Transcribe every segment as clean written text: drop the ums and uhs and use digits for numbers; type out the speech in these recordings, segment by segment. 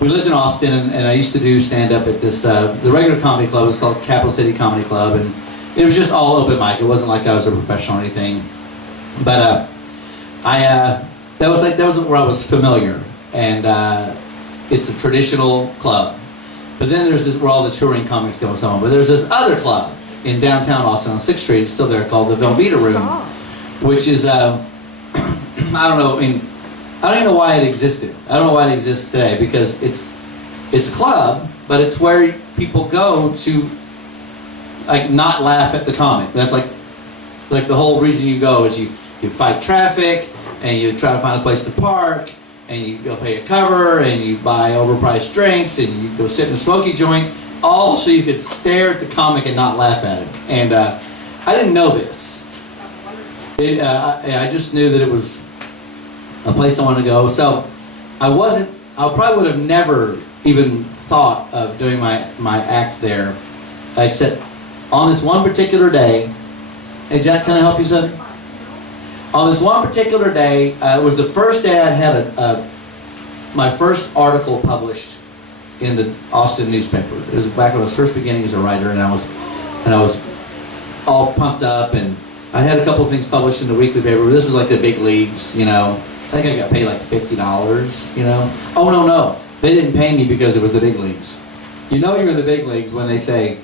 we lived in Austin, and I used to do stand-up at this, the regular comedy club was called Capital City Comedy Club, and it was just all open mic. It wasn't like I was a professional or anything. But that was where I was familiar, and it's a traditional club. But then there's this where all the touring comics go and so on. But there's this other club in downtown Austin on 6th Street. It's still there, called the Velveeta Room, which is I don't know. I mean, I don't even know why it existed. I don't know why it exists today, because it's a club, but it's where people go to like not laugh at the comic. That's like the whole reason you go is you fight traffic, and you try to find a place to park, and you go pay a cover, and you buy overpriced drinks, and you go sit in a smoky joint, all so you could stare at the comic and not laugh at it. And I didn't know this. I just knew that it was a place I wanted to go. So I probably would have never even thought of doing my act there, except on this one particular day. Hey Jack, can I help you, son? On this one particular day, it was the first day I'd had my first article published in the Austin newspaper. It was back when I was first beginning as a writer, and I was all pumped up, and I had a couple of things published in the weekly paper. This was like the big leagues, you know. I think I got paid like $50, you know. Oh, no. They didn't pay me because it was the big leagues. You know you're in the big leagues when they say,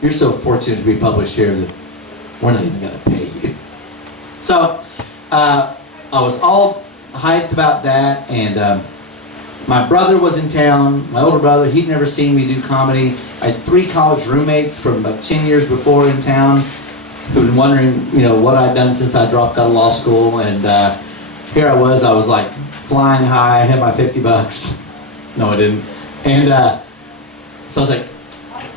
you're so fortunate to be published here that we're not even going to pay you. So I was all hyped about that, and my brother was in town, my older brother. He'd never seen me do comedy. I had 3 college roommates from about 10 years before in town who'd been wondering, you know, what I'd done since I dropped out of law school, and here I was like flying high. I had my $50. No, I didn't. And so I was like,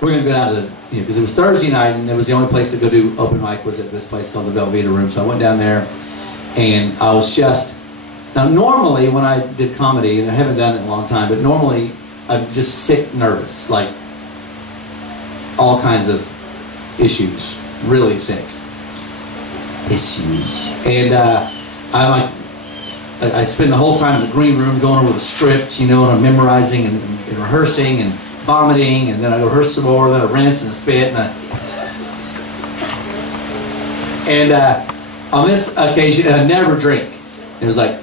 we're going to go down to the, because it was Thursday night, and it was the only place to go do open mic was at this place called the Velveeta Room. So I went down there, and I was just, now normally when I did comedy, and I haven't done it in a long time, but normally I'm just sick nervous, like all kinds of issues, really sick issues. And I spend the whole time in the green room going over the script, you know, and I'm memorizing and rehearsing and vomiting, and then I rehearse some more, then I rinse and I spit, and on this occasion, and I never drink. It was like,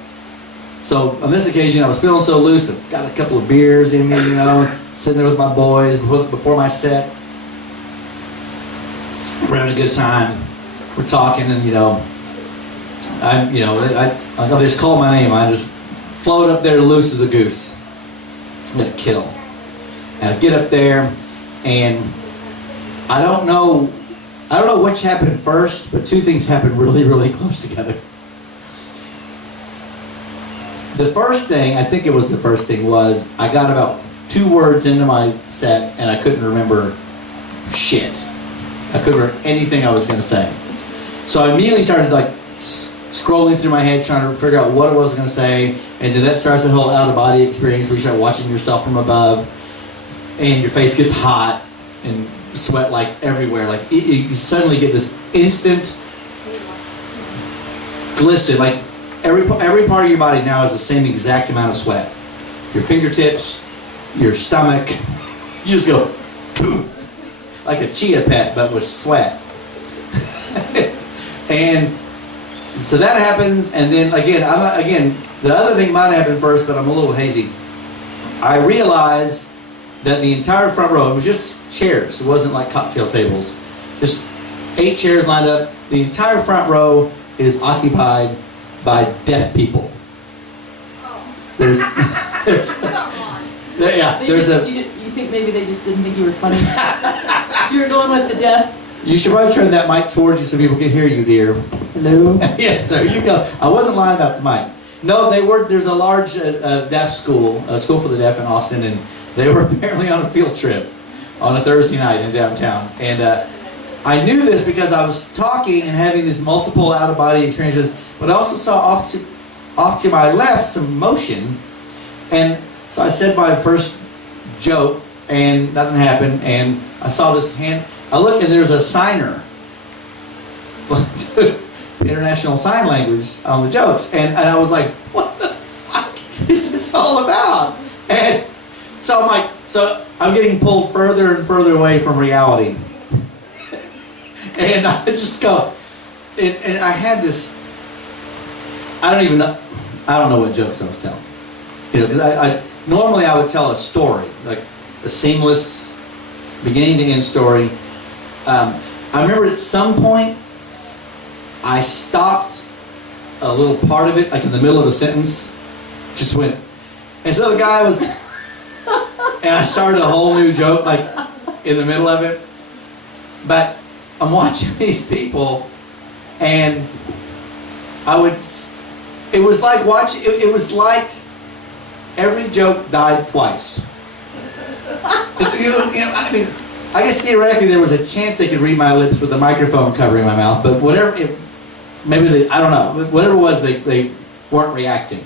so on this occasion I was feeling so loose, I got a couple of beers in me, you know, sitting there with my boys before my set. We're having a good time. We're talking, and you know, I just call my name. I just float up there loose as a goose. I'm gonna kill. And I get up there, and I don't know which happened first, but 2 things happened really, really close together. The first thing, I think it was the first thing, was I got about 2 words into my set, and I couldn't remember shit. I couldn't remember anything I was going to say. So I immediately started like scrolling through my head trying to figure out what I was going to say, and then that starts the whole out-of-body experience where you start watching yourself from above, and your face gets hot and sweat like everywhere. Like you suddenly get this instant glisten. Like every part of your body now has the same exact amount of sweat. Your fingertips, your stomach. You just go poof, like a chia pet, but with sweat. And so that happens, and then again, the other thing might happen first, but I'm a little hazy. I realize that the entire front row, it was just chairs, it wasn't like cocktail tables, just 8 chairs lined up. The entire front row is occupied by deaf people. There's You think maybe they just didn't think you were funny? You were going with the deaf. You should probably turn that mic towards you so people can hear you, dear. Hello? Yes, there you go. I wasn't lying about the mic. No, there's a large deaf school, a school for the deaf in Austin, and they were apparently on a field trip on a Thursday night in downtown. And I knew this because I was talking and having these multiple out-of-body experiences, but I also saw off to my left some motion. And so I said my first joke, and nothing happened, and I saw this hand. I look, and there's a signer, international sign language on the jokes, and I was like, what the fuck is this all about? And So I'm getting pulled further and further away from reality. And I just go, and I had this, I don't know what jokes I was telling. You know, because I normally I would tell a story, like a seamless beginning to end story. I remember at some point I stopped a little part of it, like in the middle of a sentence, just went, and so the guy was, and I started a whole new joke, like in the middle of it. But I'm watching these people, and it was like watching, it was like every joke died twice. You know, I mean, I guess theoretically there was a chance they could read my lips with the microphone covering my mouth, but whatever, I don't know, whatever it was, they weren't reacting.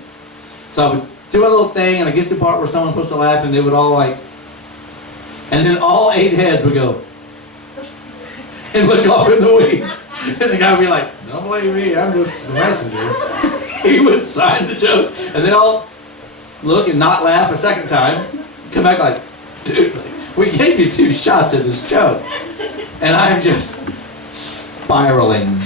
So I would do a little thing, and I get to the part where someone's supposed to laugh, and they would all like, and then all 8 heads would go, and look off in the weeds. And the guy would be like, don't blame me, I'm just the messenger. He would sign the joke, and then I'll look and not laugh a second time, come back like, dude, we gave you 2 shots at this joke. And I'm just spiraling.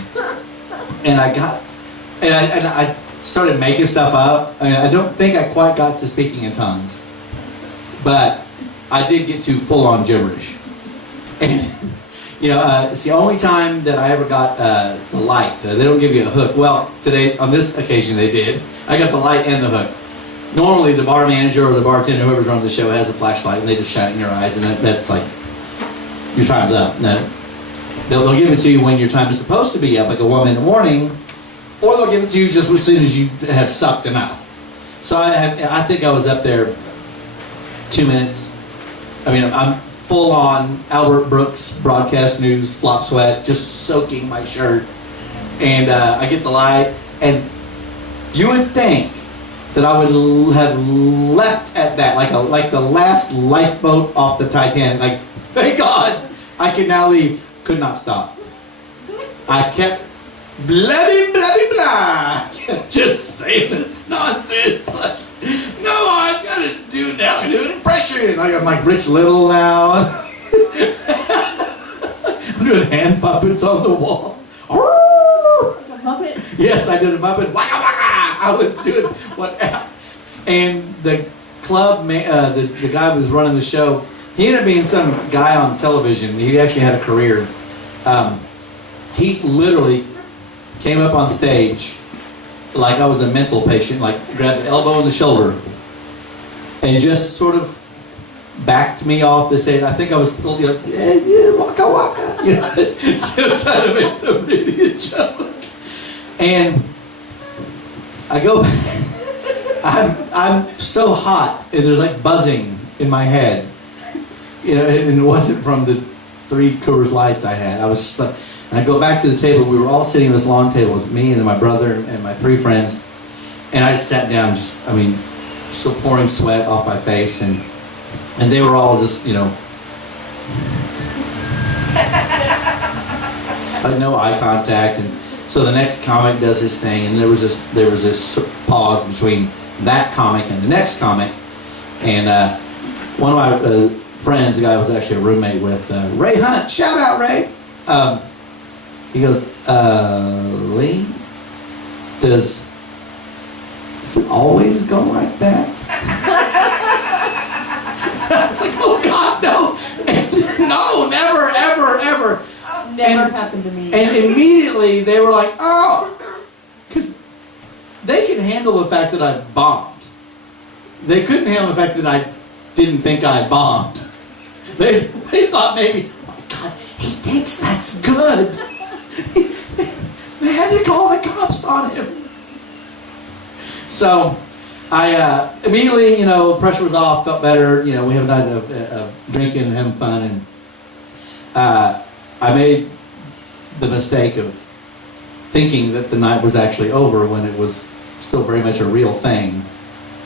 And I started making stuff up. I mean, I don't think I quite got to speaking in tongues, but I did get to full-on gibberish. And you know, it's the only time that I ever got the light. They don't give you a hook. Well, today, on this occasion, they did. I got the light and the hook. Normally, the bar manager or the bartender, whoever's running the show, has a flashlight, and they just shine it in your eyes, and that's like, your time's up. No, they'll give it to you when your time is supposed to be up, like a 1-minute warning, or they'll give it to you just as soon as you have sucked enough. So I think I was up there 2 minutes. I mean, I'm full on Albert Brooks broadcast news flop sweat, just soaking my shirt, and I get the light, and you would think that I would have leapt at that like the last lifeboat off the Titanic. Like, thank God I can now leave. Could not stop. I kept blah blah blah blah. Kept just saying this nonsense. Like, no, I've got to do now. I'm doing an impression. Like, I'm like Rich Little now. I'm doing hand puppets on the wall. A Muppet? Yes, I did a Muppet. Wakka-wakka! I was doing what, and the club, the guy who was running the show, he ended up being some guy on television. He actually had a career. He literally came up on stage like I was a mental patient, like grabbed the elbow and the shoulder, and just sort of backed me off to say, I think I was told, you know, wakka-wakka, you know, so trying to make some idiot joke. And I go, I'm so hot, and there's like buzzing in my head, you know, and it wasn't from the 3 Coors Lights I had. I was just like, and I go back to the table. We were all sitting at this long table. It was me and then my brother and my 3 friends, and I sat down, just, I mean, so pouring sweat off my face, and they were all just, you know, like no eye contact. And so the next comic does his thing, and there was this pause between that comic and the next comic, and one of my friends, a guy I was actually a roommate with, Ray Hunt, shout out Ray. He goes, Lee, does it always go like that? I was like, oh God, no! No, never, ever, ever. Never happened to me. And immediately they were like, oh, because they can handle the fact that I bombed. They couldn't handle the fact that I didn't think I bombed. They thought maybe, oh my God, he thinks that's good. They had to call the cops on him. So I immediately, you know, pressure was off, felt better. You know, we have a night of drinking and having fun, and I made the mistake of thinking that the night was actually over when it was still very much a real thing.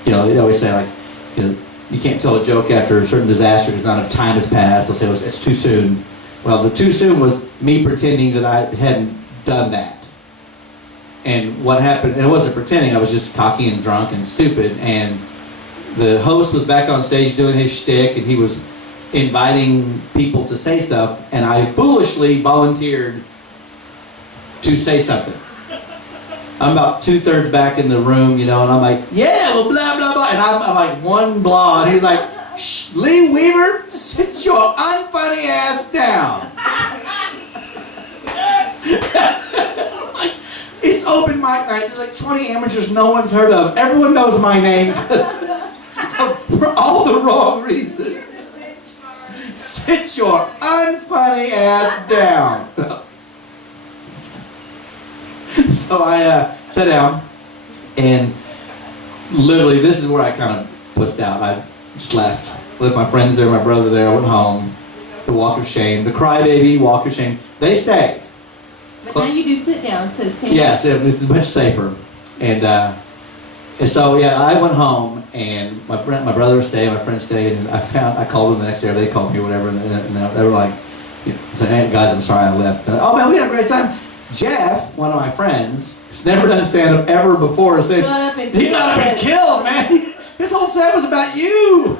You know, they always say, like, you know, you can't tell a joke after a certain disaster because not enough time has passed. They'll say it's too soon. Well, the too soon was me pretending that I hadn't done that. And what happened, and it wasn't pretending, I was just cocky and drunk and stupid, and the host was back on stage doing his shtick, and he was inviting people to say stuff, and I foolishly volunteered to say something. I'm about 2/3 back in the room, you know, and I'm like, yeah, well, blah, blah, blah. And I'm like, one blah. And he's like, shh, Lee Weaver, sit your unfunny ass down. Like, it's open mic night. There's like 20 amateurs no one's heard of. Everyone knows my name for all the wrong reasons. Sit your unfunny ass down. So I sat down, and literally this is where I kind of pussed out. I just left. Left my friends there, my brother there, I went home. The walk of shame, the crybaby walk of shame. They stayed. But now you do sit down instead of standing. Yes, it's much safer. And so yeah, I went home, and my brother stayed, my friend stayed, and I called them the next day, or they called me, or whatever, and they were like, you know, said, hey guys, I'm sorry I left. And, oh man, we had a great time. Jeff, one of my friends, who's never done stand-up ever before, said, he got up and killed, man. His whole set was about you.